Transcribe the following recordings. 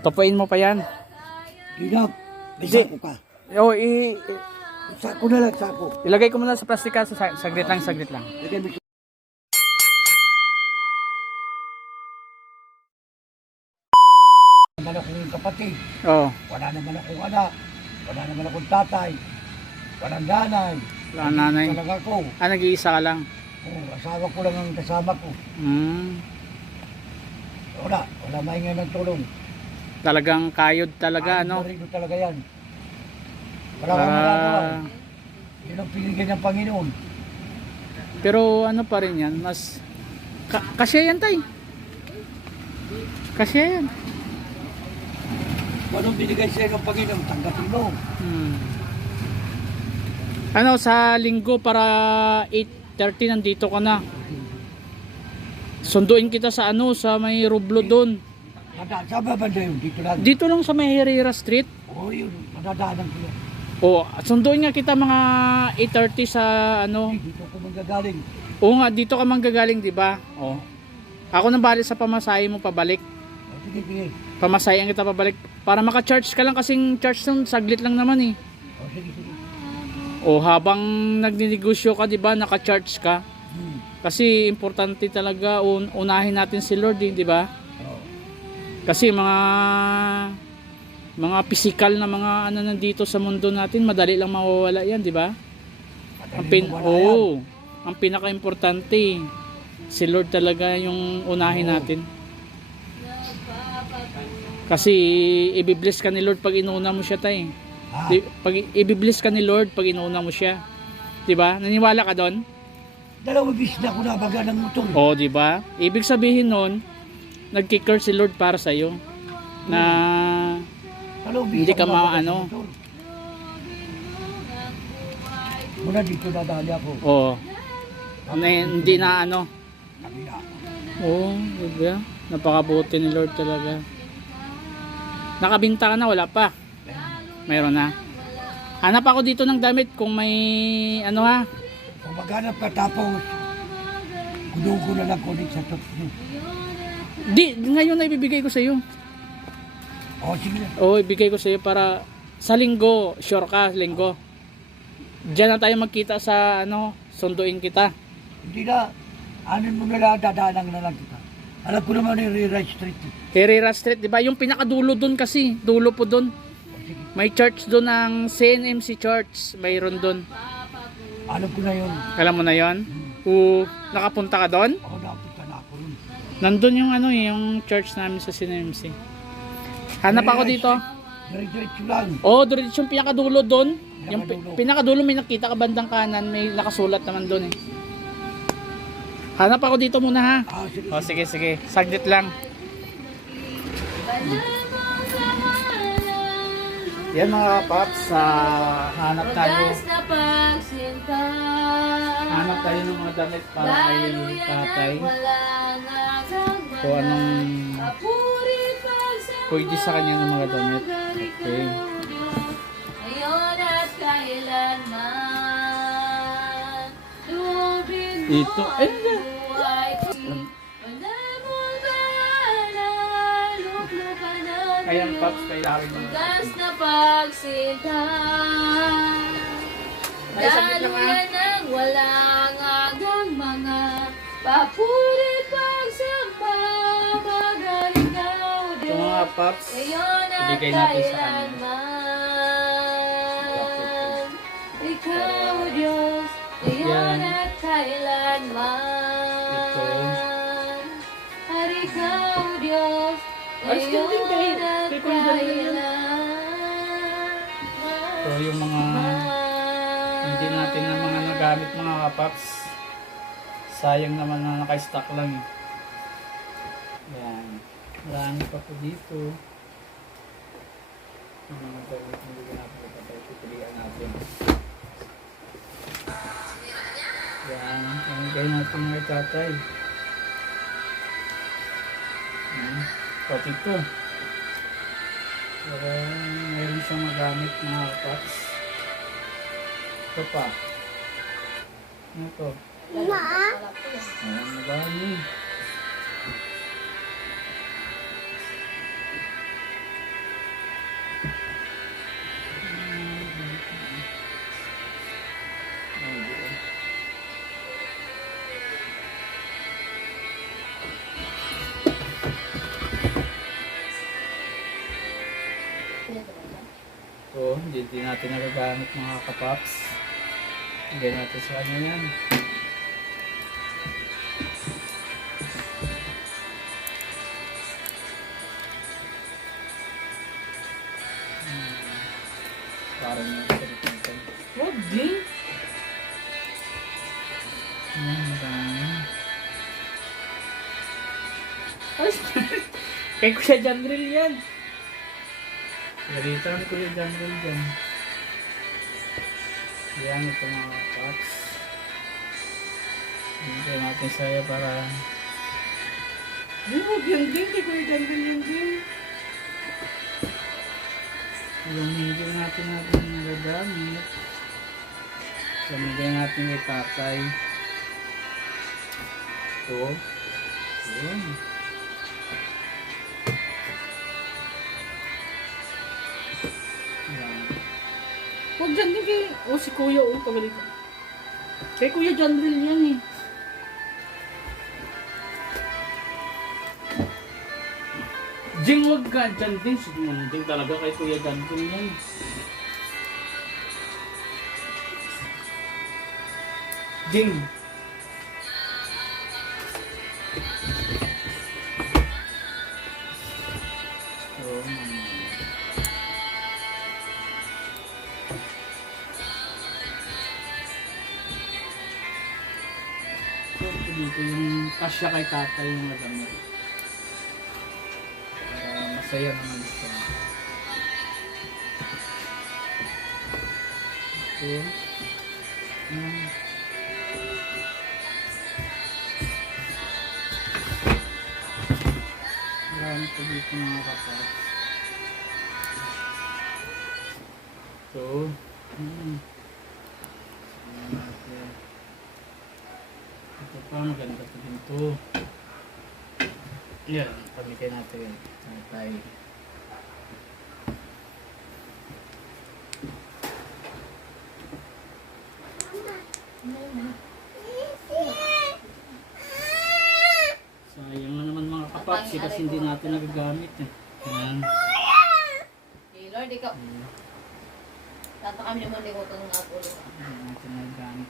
Tupuin mo pa yan. Ginag, may Di. sako ka. O, Sako na lang, sako. ilagay ko muna sa plastic ka. Saglit lang, saglit lang. Lagyan mo siya. Wala naman akong kapatid. Oo. Wala naman akong anak. Wala naman akong tatay. Walang nanay. Wala nanay. Talaga ko. Nag-iisa ka lang. Asawa ko lang ang kasama ko. Wala maingay ng tulong. Talagang kayod talaga, ano? Marino talaga yan. Wala kang magagawa. Yun ang pinigyan ng Panginoon. Pero ano pa rin yan, mas... kasya yan, tay. Kasya yan. Anong binigay sa'yo ng Panginoon? Tanggapin mo. Ano, sa linggo para 8:30 nandito ka na. Sunduin kita sa ano, sa may Roblo doon. Saan ba banda yun? Dito lang. Dito lang sa may Herrera Street. Oo, yun. Nadadaanan ko yun. O, sunduin nga kita mga 8:30 sa ano. Dito ko manggagaling. Oo nga, dito ka manggagaling, di ba? O. Ako nang balik sa pamasahe mo pabalik. Sige, sige. Pamasahe kita pabalik. Para maka-charge ka lang kasing charge nun, saglit lang naman eh. Sige, sige. O, habang nagninegosyo ka, di ba, naka-charge ka. Kasi importante talaga unahin natin si Lord, di ba? Kasi mga physical na mga ano nandito sa mundo natin, madali lang mawawala yan, di ba? Ang pinaka-importante, si Lord talaga yung unahin natin. Kasi i-bless ka ni Lord pag inuna mo siya, tay. Pag i-bless ka ni Lord pag inuna mo siya. 'Di ba? Naniwala ka doon? Dalawang bis na ako nabaga ng motor. Oh, 'di ba? Ibig sabihin noon, nagki-curse si Lord para sa iyo na hindi ka maano. Muna dito nadali ako. Oh. Hindi na ano. Kabila. Oh, 'di ba? Napakabuti ni Lord talaga. Nakabinta ka na, wala pa. Mayroon na. Hanap ako dito ng damit kung may ano ha. Kung maghanap ka tapos gulong ko na lang kunin sa top nyo. Di, ngayon na ibibigay ko sa iyo. O sige na. Oo, ibigay ko sa iyo para sa linggo, sure ka, linggo. Diyan na tayo magkita sa ano, sunduin kita. Hindi na. Anin mo na lang, dadaanan na lang kita. Alam ko naman yung Herrera Street. Herrera Street, di ba? Yung pinakadulo doon kasi, dulo po doon. May church doon ng CNMC Church, mayroon doon. Alam ko na yun. Alam mo na 'yon? Nakapunta ka doon? Ako napunta na ako rin. Nandun yung ano, yung church namin sa CNMC. Hanap ako dito. Diretso lang. Oh, diretso yung pinakadulo doon. Yung Pinakadulo. pinakadulo may nakita ka bandang kanan, may nakasulat naman doon eh. Hanap ako dito muna ha. Sige. Oh, sige, sige. Saglit lang. Yan mga paps, hanap tayo. Hanap tayo ng mga damit para kay tatay. Kung anong pwede sa kanya ng mga damit. Okay. Ito. Ayan, Pops, kailangan mo. Gas na pagsinta. Daluyan ng walang agang mga papuri pagsamba. Magaling daw Ito Diyos. mga Pops, Ngayon at ibigay natin sa kanya. kailanman. Ikaw, Diyos. Ngayon at kailanman. Ito. At ikaw, Diyos. Alis ka din kayo. Ngayon at Kaya kung dyan na yan. kailanman. Ito yung mga hindi natin na mga nagamit mga Pops. Sayang naman na naka-stock lang eh. Yan. Marami pa po dito. Yung mga damit na hindi natin ito pipilian natin. Yan. Pamigay natin mga tatay. Yan. Pati ito. Para mayroon siyang magamit mga Pops. Ito pa. Ano ito? Ayan, madami. Hindi natin nagagamit mga kapaps. Bigay natin sa kanya yan. Parang yung sarap. Wag din. Marami. Ay, kay Kuya Janril yan. Ganito ni Kuya Janril dyan. Yan ito mga pots. Hintay natin saya para... Ay, huwag yan din. Kay Kuya Janril yan din. Yung hindi natin nagagamit. Samigay natin kay tatay. Ito. Yun. Yan. Huwag dyan din kay... O si Kuya o pagalit. Kay Kuya Janril yan eh. Jing, huwag ka dyan din. Sige mo din talaga kay Kuya Janril yan. Jing. Dito yung kasya kay tatay yung nagamit. Masaya naman siya. Okay. Marami po dito mga kapat. So, ito pa, maganda pa din ito. Yan, pamigay natin. Tatay. Sayang na naman mga kapatsi kasi hindi natin nagagamit eh. Yan. Hey, Lord, ikaw. Tata kami naman din ko itong napulo. Hindi natin nagagamit.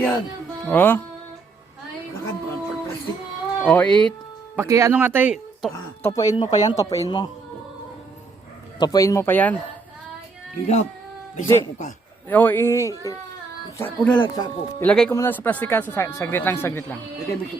Yan. Oh. Plastic. Oh, paki ano nga tay, topuin mo pa yan, topuin mo. Topuin mo pa yan. Hinap. May Hindi. sako ka. Oh, Sako na lang, sako. ilagay ko muna sa plastika sa saglit lang, saglit lang. Lagay mo ito.